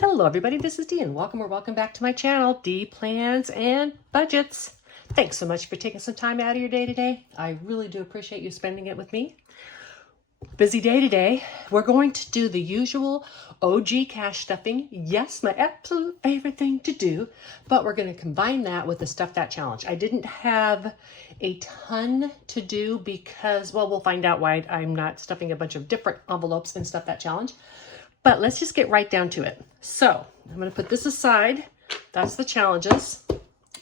Hello everybody, this is Dee and welcome back to my channel, Dee Plans and Budgets. Thanks so much for taking some time out of your day today. I really do appreciate you spending it with me. Busy day today. We're going to do the usual OG cash stuffing. Yes, my absolute favorite thing to do, but we're going to combine that with the Stuff That Challenge. I didn't have a ton to do because, well, we'll find out why I'm not stuffing a bunch of different envelopes in Stuff That Challenge. But let's just get right down to it. So I'm going to put this aside. That's the challenges.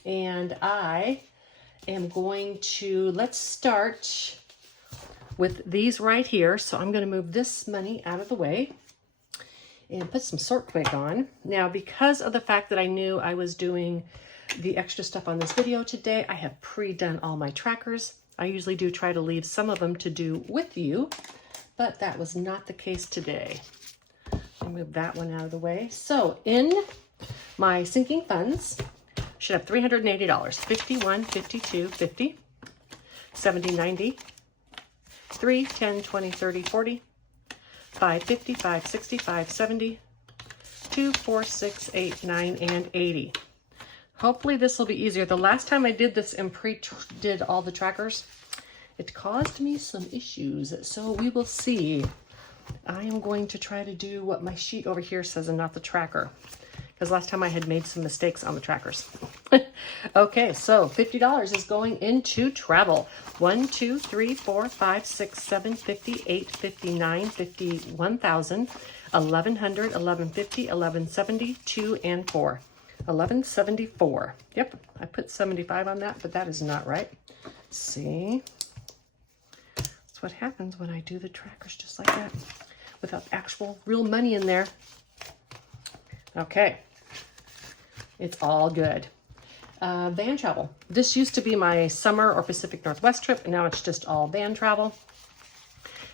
And I am going to, let's start with these right here. So I'm going to move this money out of the way and put some sort quick on. Now, because of the fact that I knew I was doing the extra stuff on this video today, I have pre-done all my trackers. I usually do try to leave some of them to do with you, but that was not the case today. I'll move that one out of the way. So in my sinking funds, should have $380, 51, 52, 50, 70, 90, 3, 10, 20, 30, 40, 5, 50, 5, 60, 5, 70, 2, 4, 6, 8, 9, and 80. Hopefully this will be easier. The last time I did this and did all the trackers, it caused me some issues. So we will see. I am going to try to do what my sheet over here says and not the tracker, because last time I had made some mistakes on the trackers. Okay, so $50 is going into travel. 1, 2, 3, 4, 5, 6, 7, 50, 8, 59, 50, 1,000, 1,100, 1,150, 1,170, 2, and 4. 1,174. Yep, I put 75 on that, but that is not right. See? That's what happens when I do the trackers just like that, without actual real money in there. Okay, it's all good. Van travel. This used to be my summer or Pacific Northwest trip, and now it's just all van travel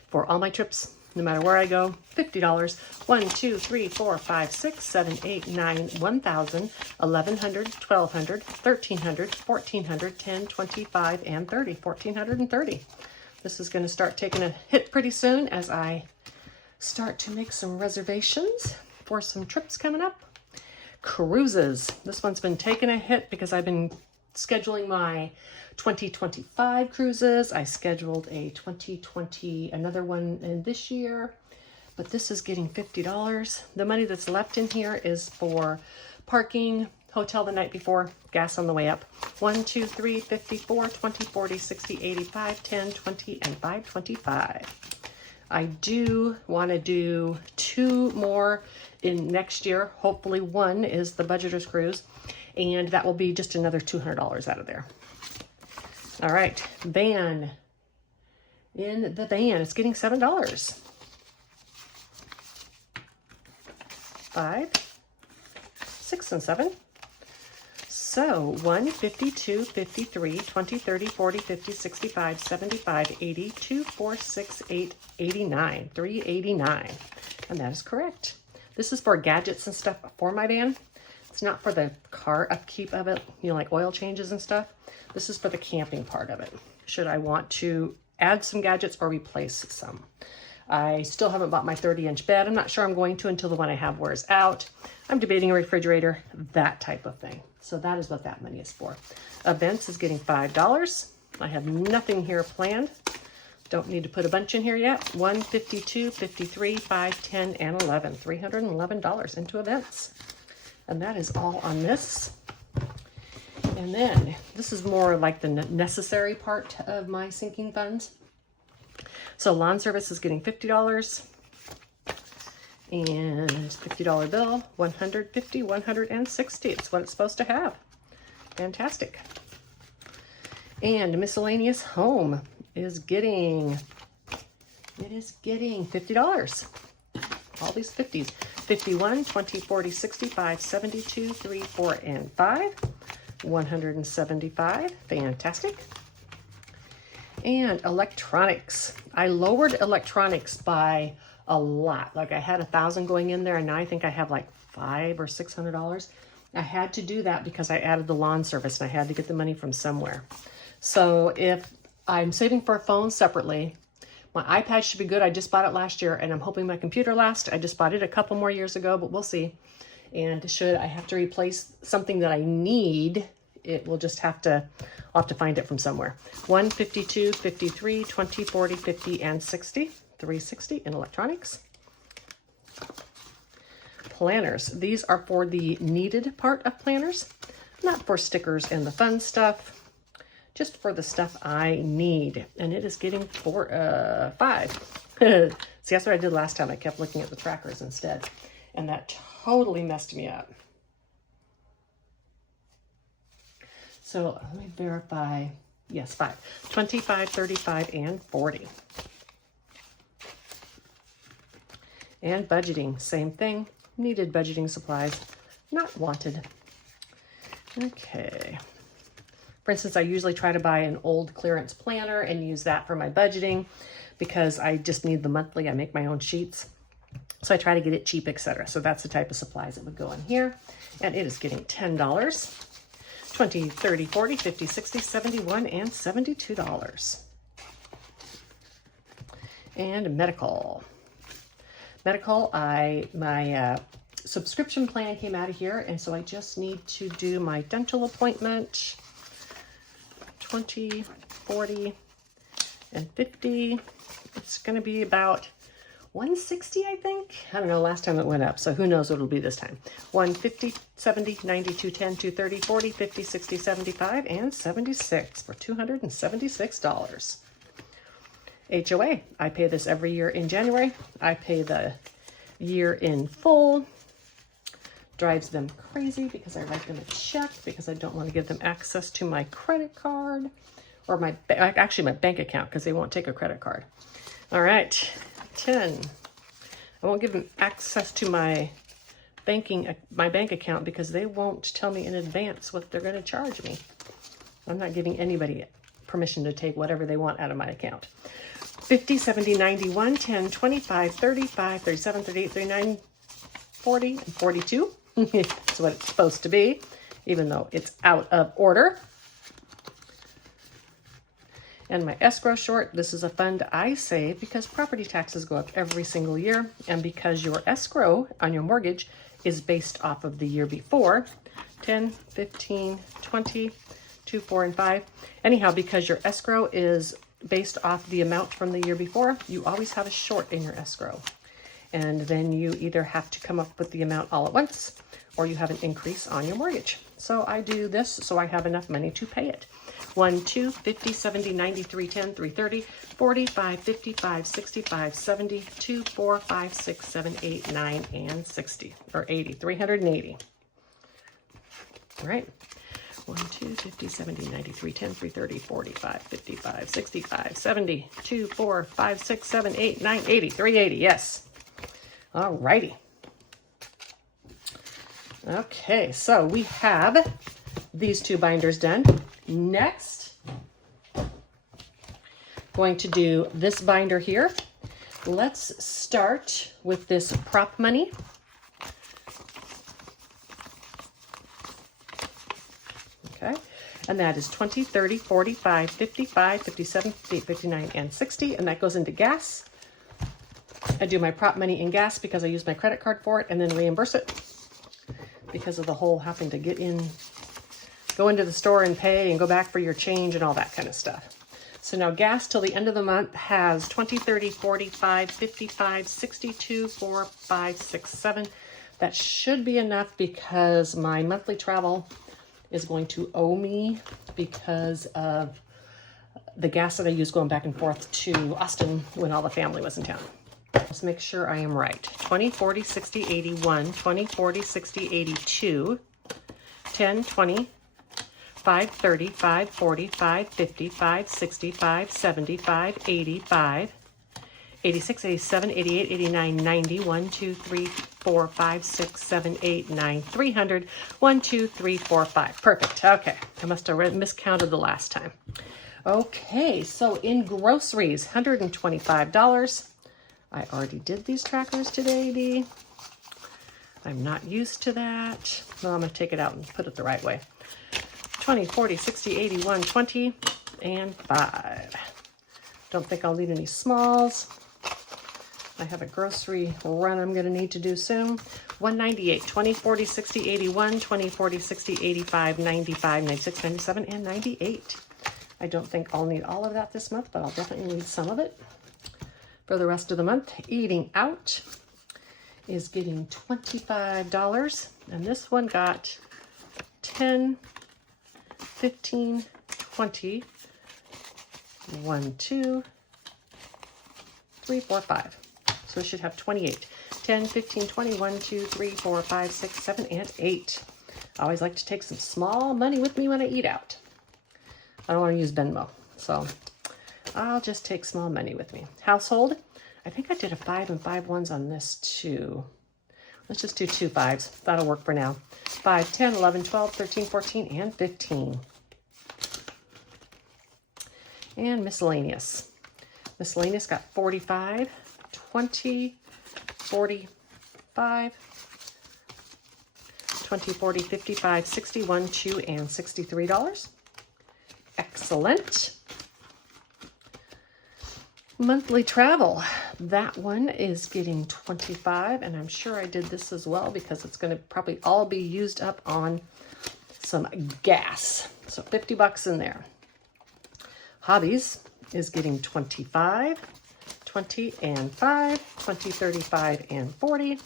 for all my trips, no matter where I go. $50. 1, 2, 3, 4, 5, 6, 7, 8, 9, 1,000, 1,100, 1,200, 1,300, 1,400, 10, 25, and 30. 1,430. This is going to start taking a hit pretty soon as I start to make some reservations for some trips coming up. Cruises. This one's been taking a hit because I've been scheduling my 2025 cruises. I scheduled a 2020, another one in this year, but this is getting $50. The money that's left in here is for parking, hotel the night before, gas on the way up. 1, 2, 3, 54, 20, 40, 60, 85, 10, 20, and 525. I do want to do 2 more in next year. Hopefully one is the Budgeters Cruise, and that will be just another $200 out of there. All right, van. In the van, it's getting $7. 5, 6, and 7. So 1, 52, 53, 20, 30, 40, 50, 65, 75, 80, 2, 4, 6, 8, 89, 389. And that is correct. This is for gadgets and stuff for my van. It's not for the car upkeep of it, you know, like oil changes and stuff. This is for the camping part of it. Should I want to add some gadgets or replace some? I still haven't bought my 30-inch bed. I'm not sure I'm going to until the one I have wears out. I'm debating a refrigerator, that type of thing. So that is what that money is for. Events is getting $5. I have nothing here planned. Don't need to put a bunch in here yet. 1, 52, 53, 5, 10, and 11. $311 into events. And that is all on this. And then this is more like the necessary part of my sinking funds. So lawn service is getting $50. And $50 bill, 150, 160. It's what it's supposed to have. Fantastic. And miscellaneous home is getting, $50. All these 50s. 51, 20, 40, 65, 72, 3, 4, and 5. 175. Fantastic. And electronics. I lowered electronics by a lot. Like I had 1,000 going in there, and now I think I have like $500 or $600. I had to do that because I added the lawn service and I had to get the money from somewhere. So if I'm saving for a phone separately, my iPad should be good. I just bought it last year and I'm hoping my computer lasts. I just bought it a couple more years ago, but we'll see. And should I have to replace something that I need, it will just have to, I'll have to find it from somewhere. 1, 52, 53, 20, 40, 50, and 60. 360 in electronics. Planners. These are for the needed part of planners, not for stickers and the fun stuff, just for the stuff I need. And it is getting 5. See, that's what I did last time. I kept looking at the trackers instead, and that totally messed me up. So let me verify. Yes, 5. 25, 35, and 40. And budgeting, same thing. Needed budgeting supplies, not wanted. Okay. For instance, I usually try to buy an old clearance planner and use that for my budgeting because I just need the monthly. I make my own sheets. So I try to get it cheap, etc. So that's the type of supplies that would go in here. And it is getting $10. 20, 30, 40, 50, 60, 71, and $72. And medical. Medical, my subscription plan came out of here, and so I just need to do my dental appointment. 20, 40, and 50. It's going to be about 160, I think. I don't know, last time it went up, so who knows what it'll be this time. 150, 70, 90, 210, 230, 40, 50, 60, 75, and 76 for $276. HOA, I pay this every year in January. I pay the year in full. Drives them crazy because I write them a check because I don't want to give them access to my credit card or my bank account because they won't take a credit card. All right, 10. I won't give them access to my bank account because they won't tell me in advance what they're going to charge me. I'm not giving anybody permission to take whatever they want out of my account. 50, 70, 90, 110, 25, 35, 37, 38, 39, 40, and 42. That's what it's supposed to be, even though it's out of order. And my escrow short, this is a fund I save because property taxes go up every single year, and because your escrow on your mortgage is based off of the year before. 10, 15, 20, 2, 4, and 5. Anyhow, because your escrow is based off the amount from the year before, you always have a short in your escrow. And then you either have to come up with the amount all at once, or you have an increase on your mortgage. So I do this so I have enough money to pay it. 1, 2, 50, 70, 90, 310, 330, 45, 55, 65, 70, 2, 4, 5, 6, 7, 8, 9, and 60, or 80, 380. All right. 1, 2, 50, 70, 90, 310, 330, 45, 55, 65, 70, 2, 4, 5, 6, 7, 8, 9, 80, 380, yes. All righty. Okay, so we have these 2 binders done. Next, going to do this binder here. Let's start with this prop money. Okay, and that is 20, 30, 45, 55, 57, 58, 59, and 60, and that goes into gas. I do my prop money in gas because I use my credit card for it and then reimburse it because of the whole having to go into the store and pay and go back for your change and all that kind of stuff. So now gas till the end of the month has 20, 30, 45, 55, 62, 4, 5, 6, 7. That should be enough because my monthly travel is going to owe me because of the gas that I use going back and forth to Austin when all the family was in town. Let's make sure I am right. 20, 40, 60, 81, 20, 40, 60, 82, 10, 20, 5, 30, 5, 40, 5, 50, 5, 60, 5, 70, 5, 80, 5, 86, 87, 88, 89, 90, 1, 2, 3, 4, 5, 6, 7, 8, 9, 300, 1, 2, 3, 4, 5. Perfect. Okay. I must have miscounted the last time. Okay. So in groceries, $125. I already did these trackers today, Dee. I'm not used to that. Well, I'm going to take it out and put it the right way. 20, 40, 60, 81, 20, and 5. Don't think I'll need any smalls. I have a grocery run I'm going to need to do soon. 198, 20, 40, 60, 81, 20, 40, 60, 85, 95, 96, 97, and 98. I don't think I'll need all of that this month, but I'll definitely need some of it for the rest of the month. Eating out is getting $25, and this one got 10, 15, 20, 1, 2, 3, 4, 5. So it should have 28. 10, 15, 20, 1, 2, 3, 4, 5, 6, 7, and 8. I always like to take some small money with me when I eat out. I don't want to use Venmo, so I'll just take small money with me. Household, I think I did a 5 and 5 ones on this too. Let's just do 2 5s. That'll work for now. 5, 10, 11, 12, 13, 14, and 15. And miscellaneous. Miscellaneous got 45, 20, 45, 20, 40, 55, 61, 2, and $63. Excellent. Monthly travel. That one is getting 25, and I'm sure I did this as well because it's going to probably all be used up on some gas. So 50 bucks in there. Hobbies is getting 25, 20 and 5, 20, 35 and 40.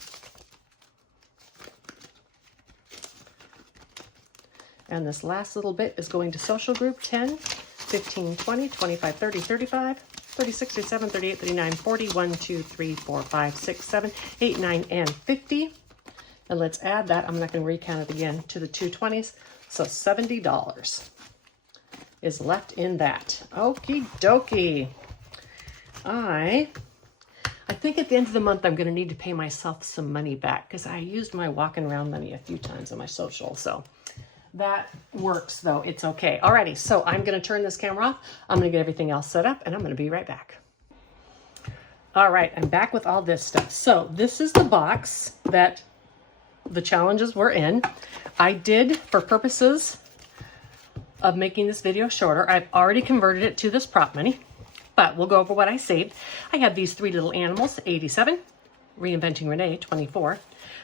And this last little bit is going to social group 10, 15, 20, 25, 30, 35, 36, 37, 38, 39, 40, 1, 2, 3, 4, 5, 6, 7, 8, 9, and 50. And let's add that, I'm not going to recount it again, to the 220s. So $70 is left in that. Okie dokie. I think at the end of the month, I'm going to need to pay myself some money back because I used my walking around money a few times on my social. So that works, though. It's okay. Alrighty, so I'm going to turn this camera off. I'm going to get everything else set up, and I'm going to be right back. All right, I'm back with all this stuff. So this is the box that the challenges were in. I did, for purposes of making this video shorter, I've already converted it to this prop money, but we'll go over what I saved. I have these 3 little animals, 87, Reinventing Renee, 24.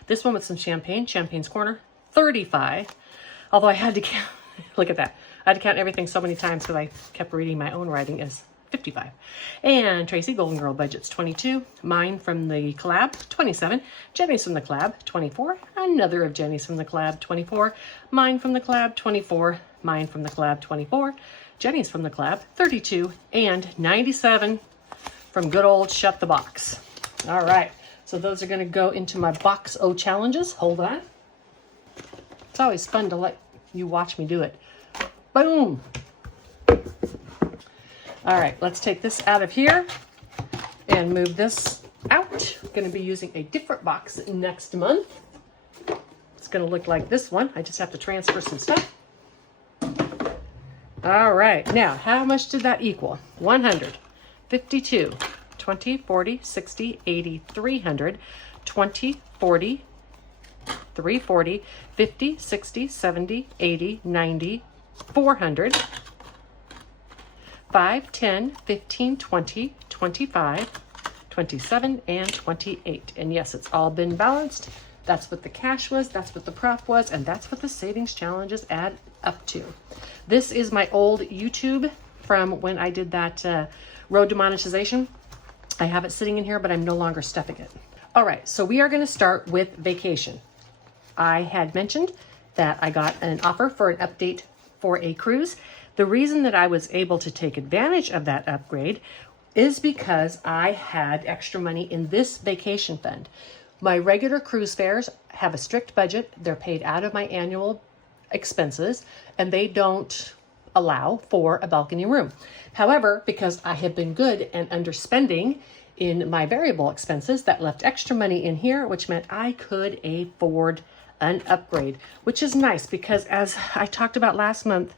This one with some champagne, Champagne's Corner, 35. Although I had to count, look at that. I had to count everything so many times because I kept reading my own writing as 55. And Tracy, Golden Girl Budgets, 22. Mine from the collab, 27. Jenny's from the collab, 24. Another of Jenny's from the collab, 24. Mine from the collab, 24. Mine from the collab, 24. Jenny's from the collab, 32. And 97 from good old Shut the Box. All right, so those are going to go into my Box O challenges. Hold on. It's always fun to let you watch me do it. Boom. All right, let's take this out of here and move this out. I'm going to be using a different box next month. It's going to look like this one. I just have to transfer some stuff. All right, now how much did that equal? 100, 52, 20, 40, 60, 80, 300, 20, 40, 340, 50, 60, 70, 80, 90, 400, 5, 10, 15, 20, 25, 27, and 28. And yes, it's all been balanced. That's what the cash was, that's what the prop was, and that's what the savings challenges add up to. This is my old YouTube from when I did that road to monetization. I have it sitting in here, but I'm no longer stuffing it. All right, so we are going to start with vacation. I had mentioned that I got an offer for an update for a cruise. The reason that I was able to take advantage of that upgrade is because I had extra money in this vacation fund. My regular cruise fares have a strict budget. They're paid out of my annual expenses, and they don't allow for a balcony room. However, because I have been good and underspending in my variable expenses, that left extra money in here, which meant I could afford an upgrade, which is nice because as I talked about last month,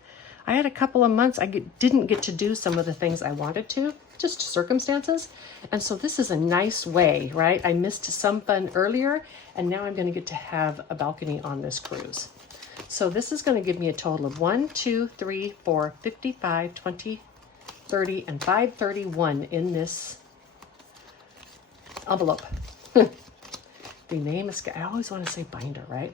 I had a couple of months I didn't get to do some of the things I wanted to, just circumstances. And so this is a nice way, right? I missed some fun earlier, and now I'm going to get to have a balcony on this cruise. So this is going to give me a total of 1, 2, 3, 4, 55, 20, 30, and 531 in this envelope. The name is, I always want to say binder, right?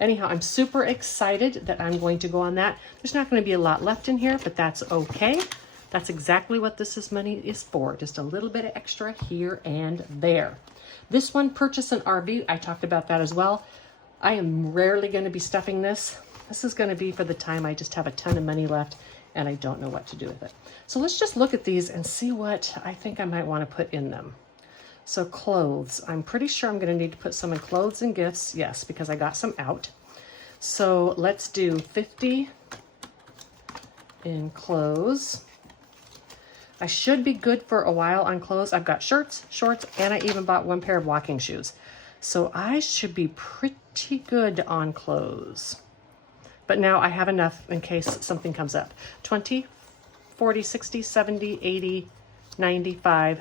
Anyhow, I'm super excited that I'm going to go on that. There's not going to be a lot left in here, but that's okay. That's exactly what money is for. Just a little bit of extra here and there. This one, purchase an RV. I talked about that as well. I am rarely going to be stuffing this. This is going to be for the time I just have a ton of money left and I don't know what to do with it. So let's just look at these and see what I think I might want to put in them. So clothes, I'm pretty sure I'm going to need to put some in clothes and gifts. Yes, because I got some out. So let's do 50 in clothes. I should be good for a while on clothes. I've got shirts, shorts, and I even bought one pair of walking shoes. So I should be pretty good on clothes. But now I have enough in case something comes up. 20, 40, 60, 70, 80, 95,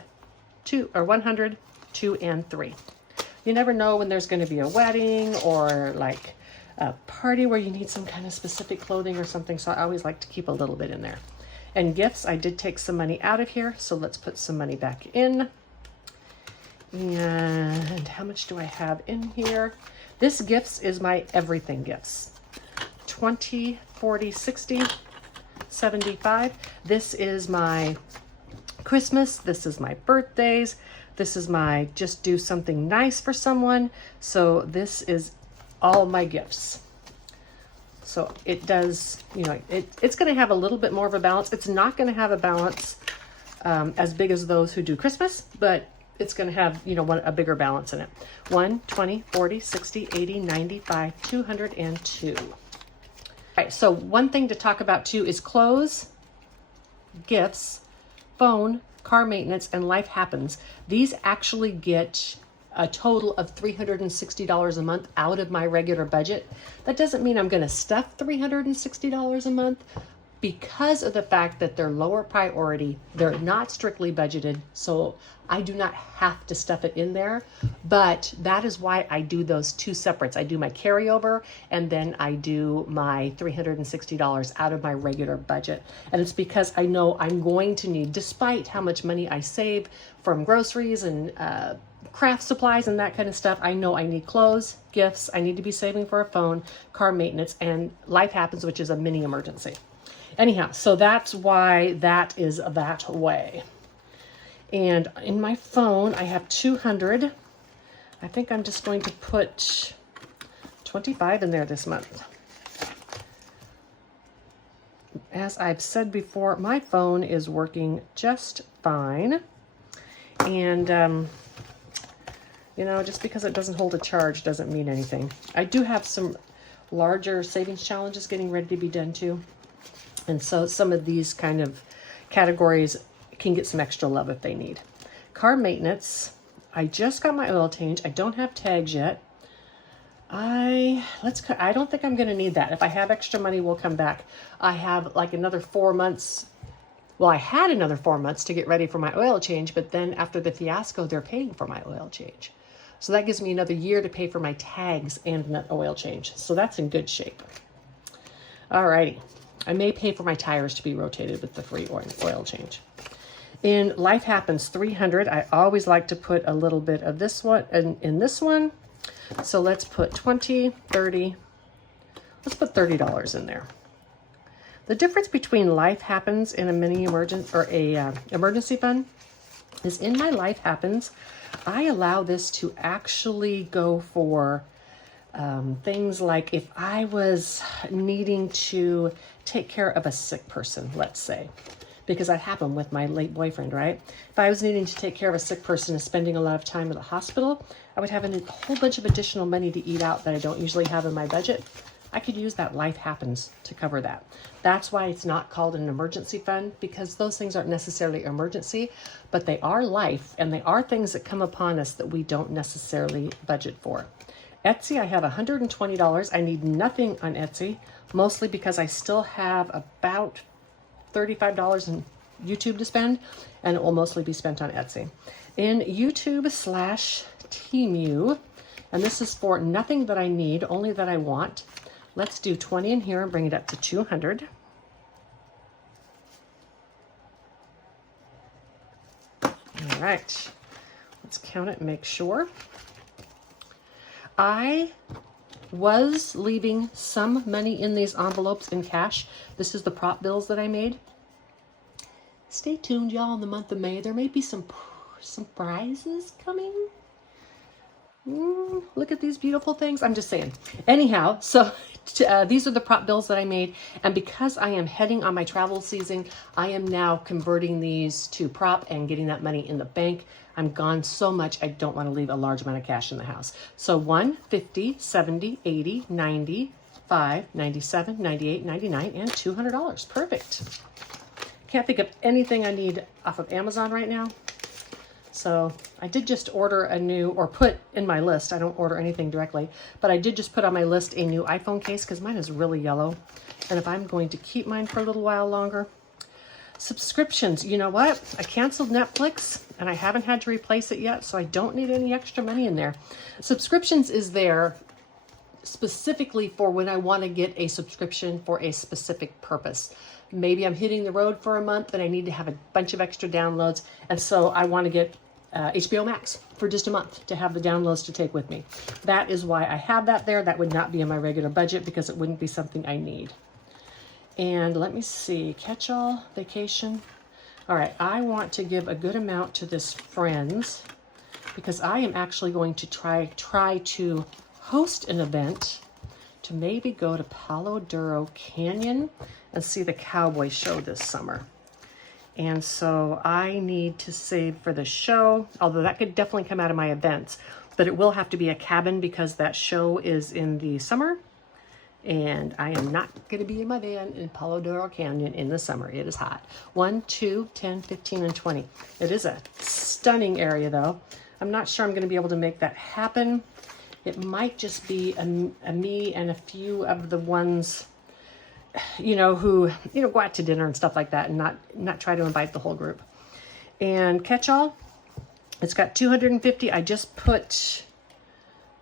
2 or 100, 2 and 3. You never know when there's going to be a wedding or like a party where you need some kind of specific clothing or something. So I always like to keep a little bit in there. And gifts, I did take some money out of here. So let's put some money back in. And how much do I have in here? This gifts is my everything gifts. 20, 40, 60, 75. This is my Christmas. This is my birthdays. This is my just do something nice for someone. So this is all my gifts. So it does, you know, it's going to have a little bit more of a balance. It's not going to have a balance as big as those who do Christmas, but it's going to have, you know, a bigger balance in it. 1, 20, 40, 60, 80, 95, 202. All right, so one thing to talk about too is clothes, gifts, phone, car maintenance, and life happens. These actually get a total of $360 a month out of my regular budget. That doesn't mean I'm going to stuff $360 a month because of the fact that they're lower priority. They're not strictly budgeted, so I do not have to stuff it in there, but that is why I do those two separates. I do my carryover and then I do my $360 out of my regular budget. And it's because I know I'm going to need, despite how much money I save from groceries and craft supplies and that kind of stuff, I know I need clothes, gifts, I need to be saving for a phone, car maintenance, and life happens, which is a mini emergency. Anyhow, so that's why that is that way. And in my phone, I have 200. I think I'm just going to put 25 in there this month. As I've said before, my phone is working just fine. And, you know, just because it doesn't hold a charge doesn't mean anything. I do have some larger savings challenges getting ready to be done too. And so some of these kind of categories can get some extra love if they need. Car maintenance, I just got my oil change. I don't have tags yet. I don't think I'm going to need that. If I have extra money, we'll come back. I have like another 4 months. Well, I had another 4 months to get ready for my oil change, but then after the fiasco, they're paying for my oil change. So that gives me another year to pay for my tags and an oil change. So that's in good shape. All righty. I may pay for my tires to be rotated with the free oil change. In Life Happens 300, I always like to put a little bit of this one in this one. So let's put 20, 30, let's put $30 in there. The difference between Life Happens and a mini emergency or a emergency fund is in my Life Happens, I allow this to actually go for things like if I was needing to take care of a sick person, let's say, because that happened with my late boyfriend, right? If I was needing to take care of a sick person and spending a lot of time at the hospital, I would have a whole bunch of additional money to eat out that I don't usually have in my budget. I could use that Life Happens to cover that. That's why it's not called an emergency fund, because those things aren't necessarily emergency, but they are life, and they are things that come upon us that we don't necessarily budget for. Etsy, I have $120. I need nothing on Etsy, mostly because I still have about $35 in YouTube to spend, and it will mostly be spent on Etsy. In YouTube/Temu, and this is for nothing that I need, only that I want. Let's do 20 in here and bring it up to 200. All right. Let's count it and make sure. I was leaving some money in these envelopes in cash. This is the prop bills that I made. Stay tuned, y'all, in the month of May. There may be some prizes coming. Look at these beautiful things. I'm just saying. Anyhow, so these are the prop bills that I made. And because I am heading on my travel season, I am now converting these to prop and getting that money in the bank. I'm gone so much, I don't want to leave a large amount of cash in the house. So 1, 50, 70, 80, 90, 5, 97, 98, 99, and $200. Perfect. Can't think of anything I need off of Amazon right now. So I did just order a new, or put in my list, I don't order anything directly, but I did just put on my list a new iPhone case because mine is really yellow. And if I'm going to keep mine for a little while longer. Subscriptions, you know what? I canceled Netflix and I haven't had to replace it yet, so I don't need any extra money in there. Subscriptions is there specifically for when I want to get a subscription for a specific purpose. Maybe I'm hitting the road for a month and I need to have a bunch of extra downloads, and so I want to get HBO Max for just a month to have the downloads to take with me. That is why I have that there. That would not be in my regular budget because it wouldn't be something I need. And let me see, catch-all, vacation. All right, I want to give a good amount to this Friends because I am actually going to try to host an event to maybe go to Palo Duro Canyon and see the cowboy show this summer. And so I need to save for the show, although that could definitely come out of my events, but it will have to be a cabin because that show is in the summer. And I am not going to be in my van in Palo Duro Canyon in the summer. It is hot. 1, 2, 10, 15, and 20. It is a stunning area, though. I'm not sure I'm going to be able to make that happen. It might just be a me and a few of the ones, you know, who, you know, go out to dinner and stuff like that and not try to invite the whole group. And catch-all, it's got 250. I just put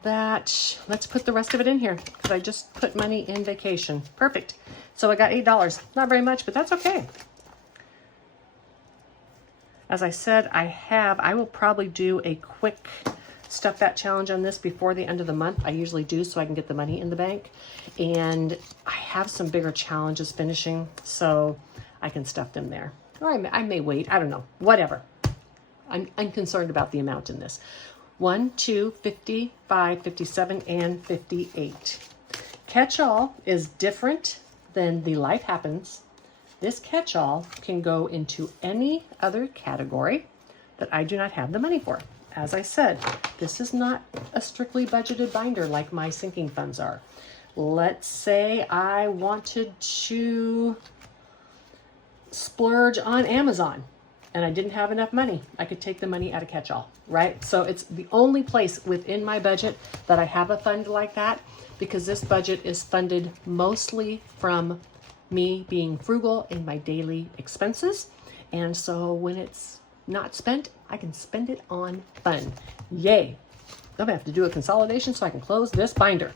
that, let's put the rest of it in here because I just put money in vacation. Perfect. So I got $8. Not very much, but that's okay. As I said, I will probably do a quick Stuff That challenge on this before the end of the month. I usually do so I can get the money in the bank. And I have some bigger challenges finishing, so I can stuff them there. Or I may wait. I don't know. Whatever. I'm concerned about the amount in this. 1, 2, 50, 5, 57, and 58. Catch-all is different than the Life Happens. This catch-all can go into any other category that I do not have the money for. As I said, this is not a strictly budgeted binder like my sinking funds are. Let's say I wanted to splurge on Amazon and I didn't have enough money. I could take the money out of catch-all, right? So it's the only place within my budget that I have a fund like that because this budget is funded mostly from me being frugal in my daily expenses. And so when it's not spent, I can spend it on fun. Yay. I'm gonna have to do a consolidation so I can close this binder.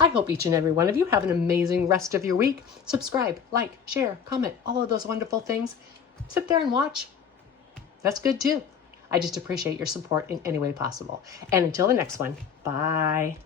I hope each and every one of you have an amazing rest of your week. Subscribe, like, share, comment, all of those wonderful things. Sit there and watch. That's good too. I just appreciate your support in any way possible. And until the next one, bye.